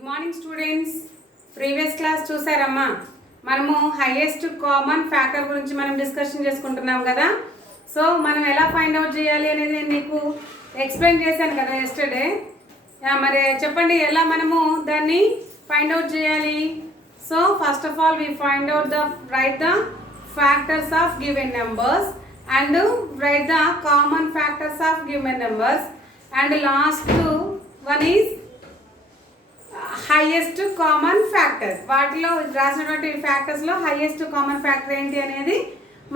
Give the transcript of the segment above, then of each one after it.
Good morning students. Previous class చూసారమ్మా. మనము highest common factor గురించి మనం డిస్కషన్ చేసుకుంటున్నాం కదా. సో మనం ఎలా ఫైండ్ అవుట్ చేయాలి అనేది నేను మీకు ఎక్స్ప్లెయిన్ చేశాను కదా ఎస్టర్డే. మరి చెప్పండి ఎలా మనము దాన్ని ఫైండ్ అవుట్ చేయాలి. So first of all we find out right the factors of given numbers and write the common factors of given numbers, and last one is highest common factor. వాటిలో రాసినటువంటి ఫ్యాక్టర్స్ లో హైయెస్ట్ కామన్ ఫ్యాక్టర్ ఏంటి అనేది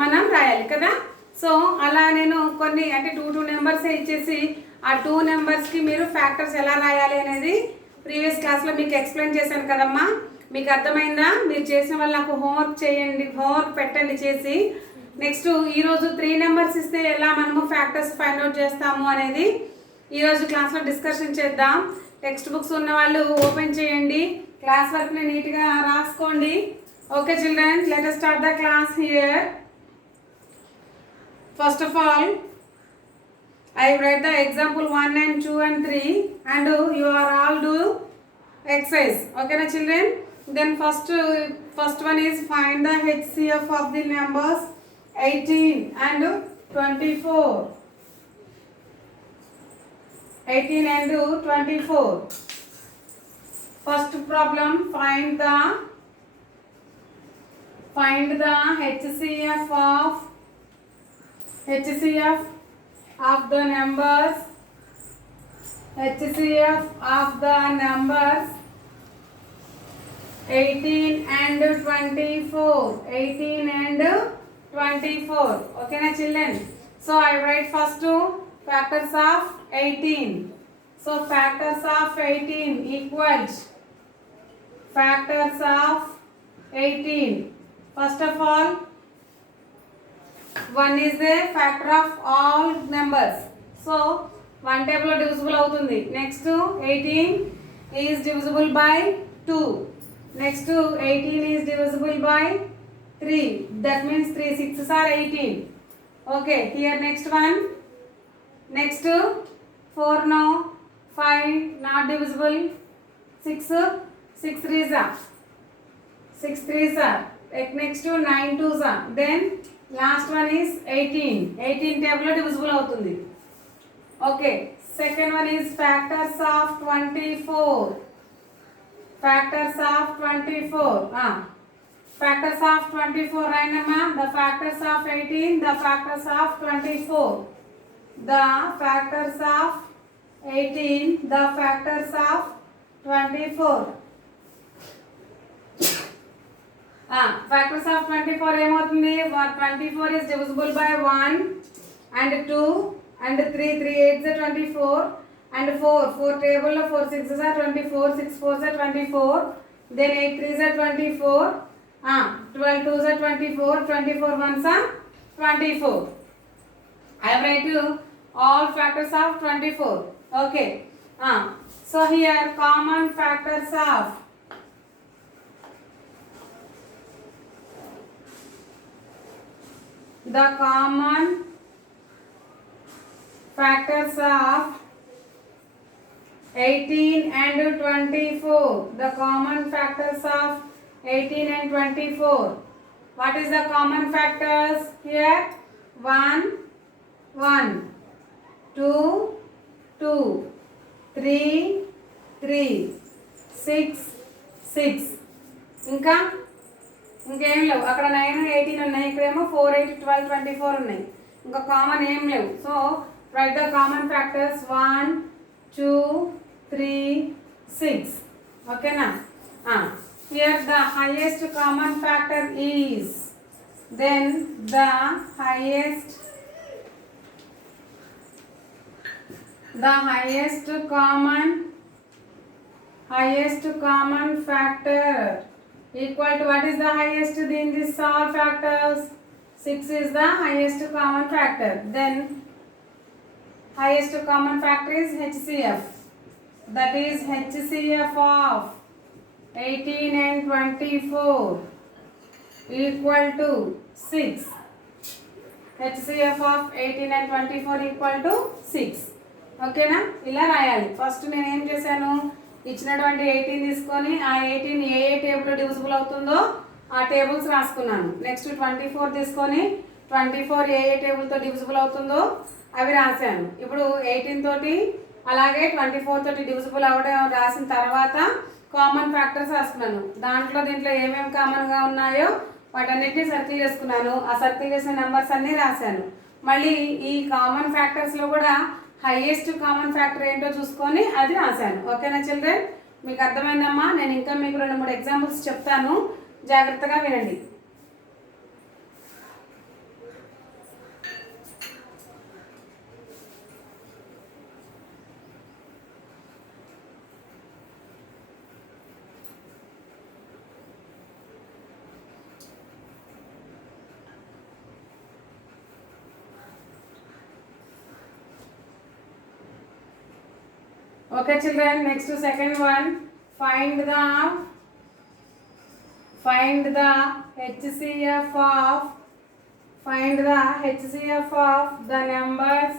మనం రాయాలి కదా. సో అలా నేను కొన్ని అంటే టూ నెంబర్స్ ఇచ్చేసి ఆ 2 నెంబర్స్కి మీరు ఫ్యాక్టర్స్ ఎలా రాయాలి అనేది ప్రీవియస్ క్లాస్లో మీకు ఎక్స్ప్లెయిన్ చేశాను కదమ్మా. మీకు అర్థమైందా? మీరు చేసిన వాళ్ళు నాకు హోంవర్క్ చేయండి, హోంవర్క్ పెట్టండి చేసి. నెక్స్ట్ ఈరోజు 3 నెంబర్స్ ఇస్తే ఎలా మనము ఫ్యాక్టర్స్ ఫైండ్ అవుట్ చేస్తాము అనేది ఈరోజు క్లాస్లో డిస్కషన్ చేద్దాం. టెక్స్ట్ బుక్స్ ఉన్న వాళ్ళు ఓపెన్ చేయండి, క్లాస్ వర్క్ని నీట్గా రాసుకోండి. Okay children, let us start the class here. First of all, I write the example 1 and 2 and 3 and you are all do exercise. Okay na children? Then first one is find the HCF of the numbers 18 and 24. 18 and 24. First problem, find the HCF of the numbers. HCF of the numbers 18 and 24. 18 and 24. Okay na children? So I write first factors of 18. So factors of 18 equals factors of 18. First of all, 1 is the factor of all numbers. So 1 table lo divisible avutundi. Next 18 is divisible by 2. Next 18 is divisible by 3. That means 3 6s are 18. Okay, here next one. Next 4 now. 5 not divisible. 6 3s are. 6 3s are. Next 9 2s are. Then last one is 18. 18 table divisible avutundi. Okay, second one is factors of 24. Factors of 24. Factors of 24 right now. The factors of 18, the factors of 24. The factors of 18, the factors of 24. Factors of 24 ఏమవుతుంది? 24 is divisible by 1 and 2 and 3. 3 8s are 24 and 4 table లో 4 6s are 24. 6 4s are 24. Then 8 3s are 24. 12 2s are 24. 24 1s are 24. I have write you all factors of 24. Okay. So here common factors of the common factors of 18 and 24. The common factors of 18 and 24. What is the common factors here? 1 1, 2 2, 3 3, 6 6. ఇంకేం లేవు. అక్కడ 9 18 ఉన్నాయి, ఇక్కడేమో 4 8 12 24 ఉన్నాయి. ఇంకా కామన్ ఏం లేవు. So right the common factors 1 2 3 6. ఓకేనా? Here the highest common factor is, then the highest common factor equal to, what is the highest in this all factors? 6 is the highest common factor. Then highest common factor is HCF. That is HCF of 18 and 24 equal to 6. HCF of 18 and 24 equal to 6. ఓకేనా? ఇలా రాయాలి. ఫస్ట్ నేను ఏం చేశాను, ఇచ్చినటువంటి 18 తీసుకొని ఆ 18 ఏ టేబుల్లో డివిజిబుల్ అవుతుందో ఆ టేబుల్స్ రాసుకున్నాను. నెక్స్ట్ 24 తీసుకొని 24 ఏ టేబుల్తో డివిజిబుల్ అవుతుందో అవి రాశాను. ఇప్పుడు 18 తోటి అలాగే 24 తోటి డివిజిబుల్ అవడం రాసిన తర్వాత కామన్ ఫ్యాక్టర్స్ రాసుకున్నాను. దీంట్లో ఏమేమి కామన్గా ఉన్నాయో వాటన్నిటిని సర్కిల్ చేసుకున్నాను. ఆ సర్కిల్ చేసిన నెంబర్స్ అన్నీ రాశాను. మళ్ళీ ఈ కామన్ ఫ్యాక్టర్స్లో కూడా హైయెస్ట్ కామన్ ఫ్యాక్టర్ ఏంటో చూసుకొని అది రాశాను. ఓకేనా చిల్డ్రన్? మీకు అర్థమైందమ్మా? నేను ఇంకా మీకు 2-3 ఎగ్జాంపుల్స్ చెప్తాను, జాగ్రత్తగా వినండి. Okay children, next to second one, find the HCF of the numbers.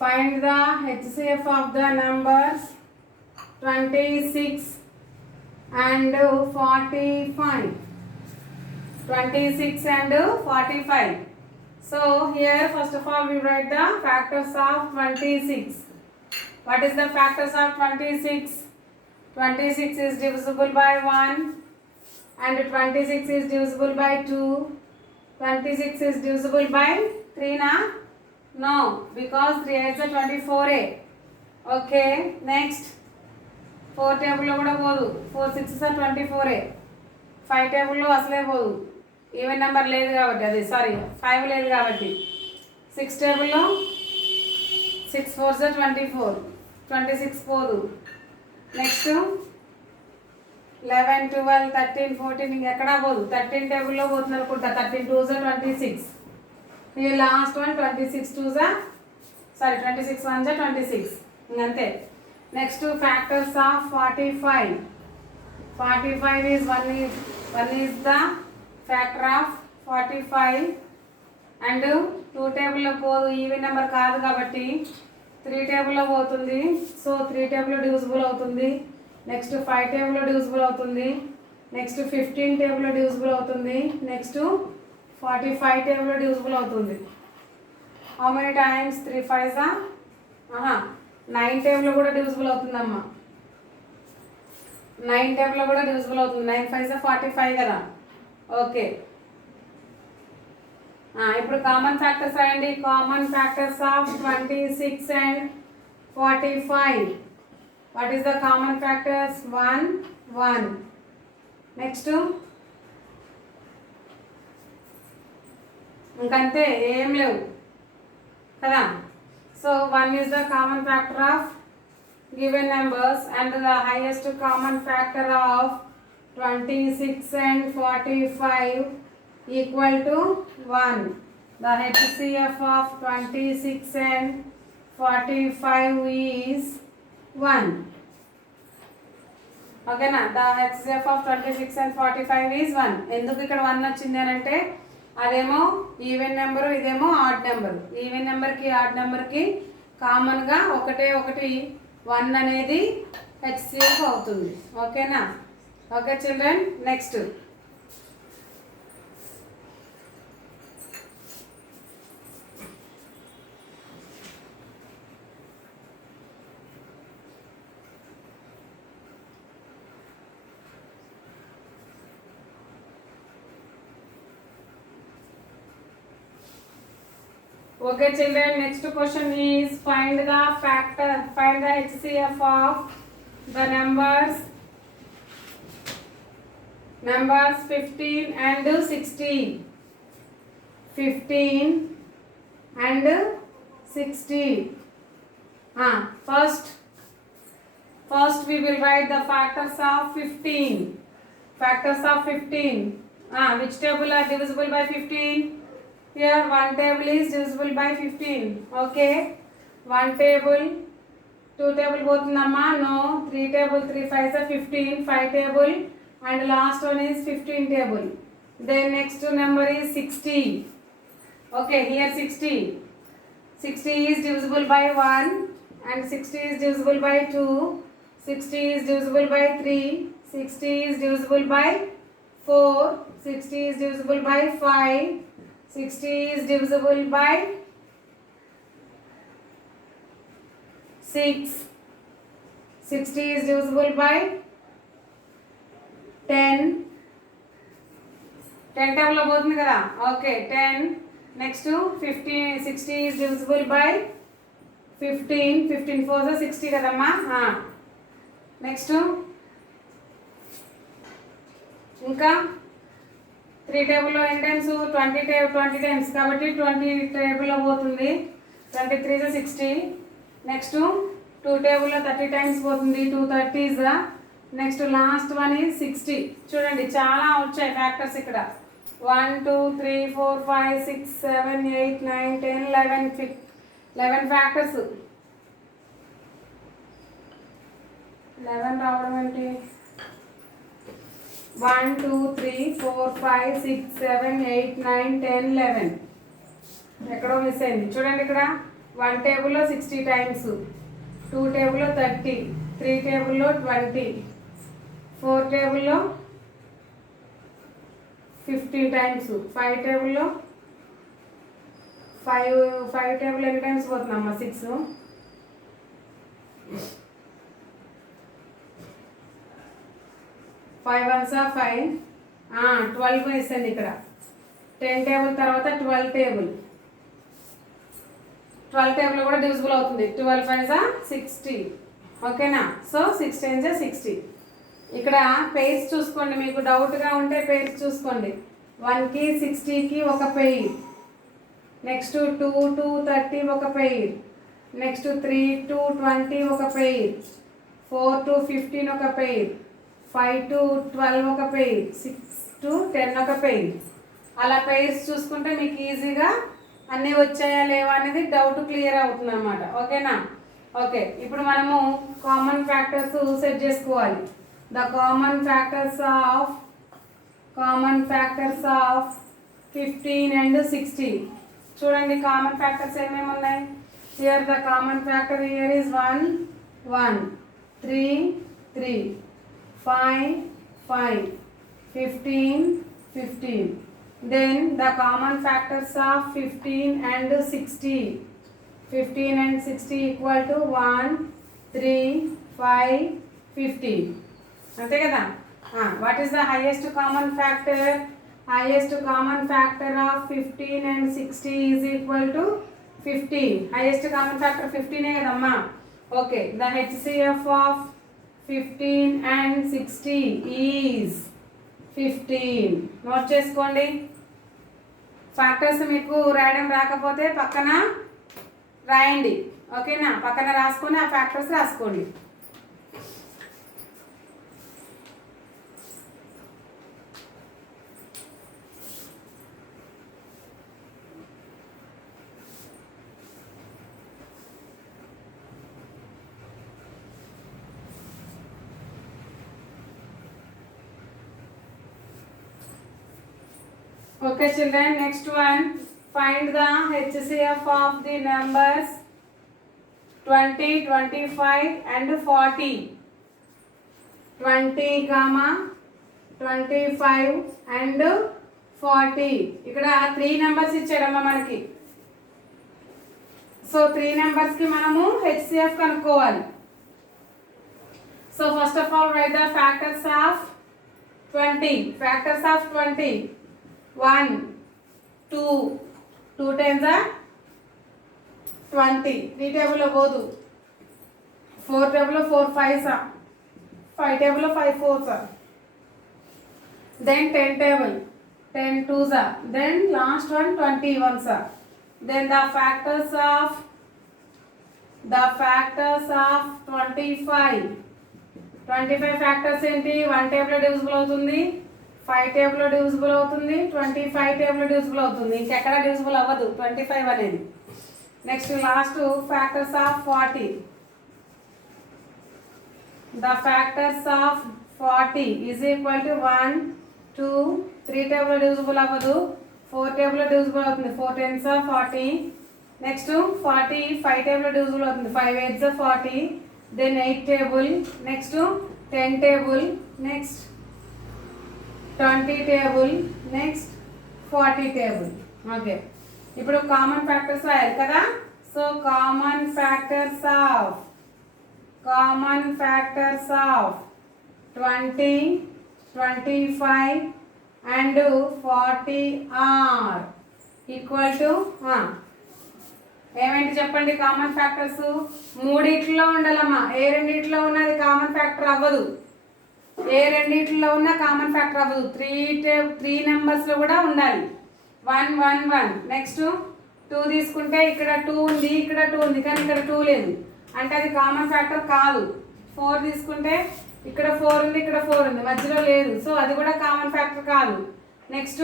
Find the HCF of the numbers 26 and 45. 26 and 45. So here first of all we write the factors of 26. What is the factors of 26? 26 is divisible by 1 and 26 is divisible by 2. 26 is divisible by 3 na? No, because 3 is a 24a. Okay, next 4 table lo kuda podu. 4 6 is a 24a. 5 table lo asle podu. Even number లేదు కాబట్టి, అది సారీ 5 లేదు కాబట్టి. 6 టేబుల్లో 6 4 24, 26 పోదు. నెక్స్ట్ 11 12 13 14 ఇంకెక్కడా పోదు. 13 టేబుల్లో పోతుంది అనుకుంటా. 13 2 26. ఈ లాస్ట్ వన్ 26 2 26 1 26 ఇంకంతే. Next factors of 45. 45 ఈజ్ 1 ఈజ్ ద ఫ్యాక్టర్ ఆఫ్ 45 అండ్ 2 టేబుల్లో పోదు, ఈవెన్ నెంబర్ కాదు కాబట్టి 3 టేబుల్లో పోతుంది. సో 3 టేబుల్లో డివిజిబుల్ అవుతుంది. నెక్స్ట్ 5 టేబుల్లో డివిజిబుల్ అవుతుంది. నెక్స్ట్ 15 టేబుల్లో డివిజిబుల్ అవుతుంది. నెక్స్ట్ 45 టేబుల్లో డివిజిబుల్ అవుతుంది. How many times? 3 5 9 టేబుల్లో కూడా డివిజిబుల్ అవుతుందమ్మా. 9 టేబుల్లో కూడా డివిజిబుల్ అవుతుంది. 9 5 45 కదా. ఓకే, ఇప్పుడు కామన్ ఫ్యాక్టర్స్ రాయండి. కామన్ ఫ్యాక్టర్స్ ఆఫ్ 26 and 45. What is the common factors? 1 1. నెక్స్ట్ ఇంకంతే, ఏం లేవు కదా. సో 1 is the common factor of given numbers and the highest common factor of 26 and 45 equal to 1. The HCF of 26 and 45 is 1. Okay na? The HCF of 26 and 45 is 1. ఎందుకు ఇక్కడ 1 వచ్చింది అని అంటే అదేమో ఈవెన్ నెంబరు, ఇదేమో ఆడ్ నెంబరు. ఈవెన్ నెంబర్కి ఆడ్ నెంబర్కి కామన్గా ఒకటి 1 అనేది HCF అవుతుంది. ఓకేనా? Okay children, next. Okay children, next question is find the HCF of the numbers 15 and 16. 15 and 16. First we will write the factors of 15. Factors of 15. Which table are divisible by 15? Here 1 table is divisible by 15. Okay, 1 table, 2 table both namma. No, 3 table, 3 5 are 15. 5 table and last one is 15 table. Then next number is 60. Okay, here 60. 60 is divisible by 1 and 60 is divisible by 2, 60 is divisible by 3, 60 is divisible by 4, 60 is divisible by 5, 60 is divisible by 6, 60 is divisible by 10, 10 టేబుల్లో పోతుంది కదా ఓకే 10. నెక్స్ట్ 50 60 is divisible by 15, 15 4 60 కదమ్మా. నెక్స్ట్ ఇంకా 3 టేబుల్లో ఎన్ని టైమ్స్ 20 టైమ్స్ కాబట్టి 20 టేబుల్లో పోతుంది. 23 60. నెక్స్ట్ 2 టేబుల్లో 30 టైమ్స్ పోతుంది. 2 30s. Next last one is 60. చూడండి చాలా వచ్చాయి ఫ్యాక్టర్స్ ఇక్కడ. 1 2 3 4 5 6 7 8 9 10 11 ఫ్యాక్టర్స్. 11 రావడం ఏంటి? 1 2 3 4 5 6 7 8 9 10 11. ఎక్కడో మిస్ అయింది చూడండి ఇక్కడ. 1 టేబుల్లో 60 టైమ్స్, 2 టేబుల్లో 30, 3 టేబుల్లో 20, 4 టేబుల్లో 15 టైమ్స్, 5 టేబుల్లో 5 టేబుల్ ఎన్ని టైమ్స్ పోతుందమ్మా 6, 5 1s 5, 12 వేస్తుంది ఇక్కడ. 10 టేబుల్ తర్వాత 12 టేబుల్ కూడా డివిజిబుల్ అవుతుంది. 12 5s 60 ఓకేనా. సో 6 10s 60. ఇక్కడ పెయిర్స్ చూసుకోండి, మీకు డౌట్గా ఉంటే పెయిర్స్ చూసుకోండి. 1కి 60కి ఒక పెయిర్, నెక్స్ట్ 2 to 30 ఒక పెయిర్, నెక్స్ట్ 3 to 20 ఒక పెయిర్, 4 to 15 ఒక పెయిర్, 5 to 12 ఒక పెయిర్, 6 to 10 ఒక పెయిర్. అలా పెయిర్స్ చూసుకుంటే మీకు ఈజీగా అన్నీ వచ్చాయా లేవా అనేది డౌట్ క్లియర్ అవుతుంది అన్నమాట. ఓకేనా. ఓకే, ఇప్పుడు మనము కామన్ ఫ్యాక్టర్స్ సెట్ చేసుకోవాలి. ద కామన్ ఫ్యాక్టర్స్ ఆఫ్ 15 and 60. చూడండి కామన్ ఫ్యాక్టర్స్ ఏమేమి ఉన్నాయి. Here the common factor here is 1 1, 3 3, 5 5, 15 15. Then the common factors of 15 and 60. 15 and 60 equal to 1 3 5 15. అంతే కదా. What is the highest common factor? Highest common factor of 15 and 60 is equal to 15. Highest common factor 15 కదమ్మా. Okay, the HCF of 15 and 60 is 15. నోట్ చేసుకోండి. ఫ్యాక్టర్స్ మీకు రాయడం రాకపోతే పక్కన రాయండి ఓకేనా. పక్కన రాసుకొని ఆ ఫ్యాక్టర్స్ రాసుకోండి. Okay children, next one, find the HCF of the numbers 20, 25 and 40. 20, 25 and 40. ఇక్కడ 3 నెంబర్స్ ఇచ్చాడమ్మా మనకి. సో 3 నెంబర్స్కి మనము HCF కనుక్కోవాలి. So first of all write the factors of 20. Factors of 20. 1 2 2 10s 20. 3 టేబుల్లో పోదు. 4 టేబుల్లో 4 5s, 5 టేబుల్లో 5 4s. Then 10 table 10 2s. Then last one 21s. Then the factors of 25. 25 ఫ్యాక్టర్స్ ఏంటి? 1 టేబుల్లో డివిజిబుల్ అవుతుంది, 5 టేబుల్లో డివిజిబుల్ అవుతుంది, 25 టేబుల్లో డివిజిబుల్ అవుతుంది. ఇంకెక్కడ డివిజిబుల్ అవ్వదు 25 అనేది. Next last factors of 40. The factors of 40 is equal to 1 2 3 టేబుల్లో డివిజిబుల్ అవ్వదు, 4 టేబుల్లో డివిజిబుల్ అవుతుంది. 4 10s 40, నెక్స్ట్ 40 5 టేబుల్ డివిజిబుల్ అవుతుంది. 5 8 40, then 8 table, next 10 table, next 20 table, next 40 table. Okay, ఇప్పుడు కామన్ ఫ్యాక్టర్స్ రాయాలి కదా. So common factors of 20, 25 and 40 are equal to ఏమేంటి చెప్పండి. కామన్ ఫ్యాక్టర్స్ మూడిట్లో ఉండాలమ్మా. ఏ రెండిట్లో ఉన్నది కామన్ ఫ్యాక్టర్ అవ్వదు. ఏ రెండిట్లో ఉన్న కామన్ ఫ్యాక్టర్ అవ్వదు. త్రీ నెంబర్స్లో కూడా ఉండాలి. 1 1 1. నెక్స్ట్ 2 తీసుకుంటే ఇక్కడ 2 ఉంది, ఇక్కడ 2 ఉంది, కానీ ఇక్కడ 2 లేదు అంటే అది కామన్ ఫ్యాక్టర్ కాదు. 4 తీసుకుంటే ఇక్కడ 4 ఉంది, ఇక్కడ 4 ఉంది, మధ్యలో లేదు, సో అది కూడా కామన్ ఫ్యాక్టర్ కాదు. నెక్స్ట్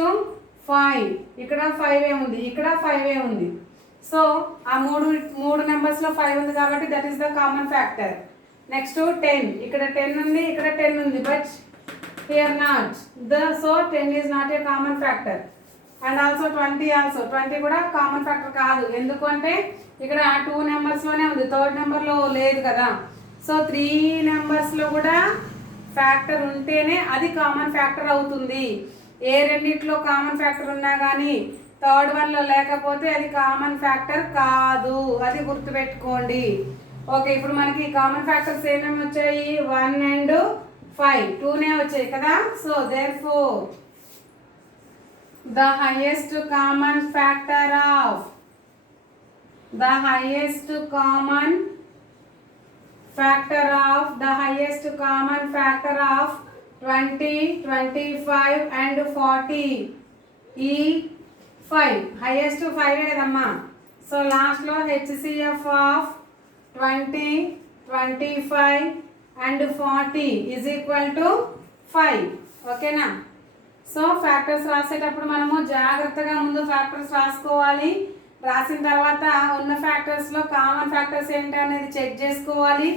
5, ఇక్కడ 5 ఉంది, ఇక్కడ 5 ఉంది. సో ఆ మూడు నెంబర్స్లో 5 ఉంది కాబట్టి that is the common factor. Next 10, ఇక్కడ 10 ఉంది, ఇక్కడ 10 ఉంది, but here not so 10 is not a common factor. And also 20 కూడా కామన్ ఫ్యాక్టర్ కాదు. ఎందుకు అంటే ఇక్కడ 2 నెంబర్స్లోనే ఉంది, థర్డ్ నెంబర్లో లేదు కదా. సో 3 నెంబర్స్లో కూడా ఫ్యాక్టర్ ఉంటేనే అది కామన్ ఫ్యాక్టర్ అవుతుంది. ఏ రెండిట్లో కామన్ ఫ్యాక్టర్ ఉన్నా కానీ థర్డ్ వన్లో లేకపోతే అది కామన్ ఫ్యాక్టర్ కాదు. అది గుర్తుపెట్టుకోండి. ఓకే, ఇప్పుడు మనకి కామన్ ఫ్యాక్టర్స్ ఏమేమి వచ్చాయి? 1 and 5, 2నే వచ్చాయి కదా. So therefore the highest common factor of 20, 25 and 40 ఈ 5. హైయెస్ట్ 5 కదమ్మా. సో లాస్ట్లో HCF of 20, 25 and 40 is equal to 5. ఓకేనా? సో ఫ్యాక్టర్స్ రాసేటప్పుడు మనము జాగ్రత్తగా ముందు ఫ్యాక్టర్స్ రాసుకోవాలి. రాసిన తర్వాత ఉన్న ఫ్యాక్టర్స్లో కామన్ ఫ్యాక్టర్స్ ఏంటో అనేది చెక్ చేసుకోవాలి.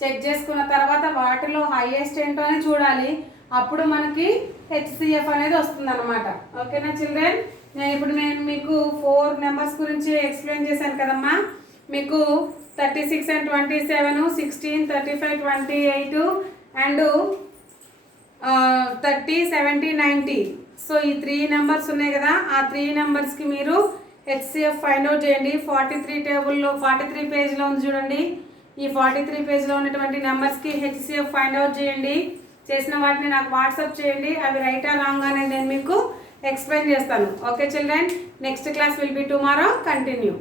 చెక్ చేసుకున్న తర్వాత వాటిలో హైయెస్ట్ ఏంటో అని చూడాలి. అప్పుడు మనకి HCF అనేది వస్తుంది అనమాట. ఓకేనా చిల్డ్రన్? ఇప్పుడు నేను మీకు 4 నెంబర్స్ గురించి ఎక్స్ప్లెయిన్ చేశాను కదమ్మా. మీకు 36 and 27, 16, 35, 28 అండ్ 30, 70, 90. సో ఈ 3 నెంబర్స్ ఉన్నాయి కదా. ఆ 3 నెంబర్స్కి మీరు HCF ఫైండ్ అవుట్ చేయండి. 43 టేబుల్లో 43 పేజ్లో ఉంది చూడండి. ఈ 43 పేజ్లో ఉన్నటువంటి నెంబర్స్కి HCF ఫైండ్ అవుట్ చేయండి. చేసిన వాటిని నాకు వాట్సాప్ చేయండి. అవి రైట్ ఆ రాంగ్ అనేది నేను మీకు ఎక్స్ప్లెయిన్ చేస్తాను. Okay children, next class will be tomorrow. Continue.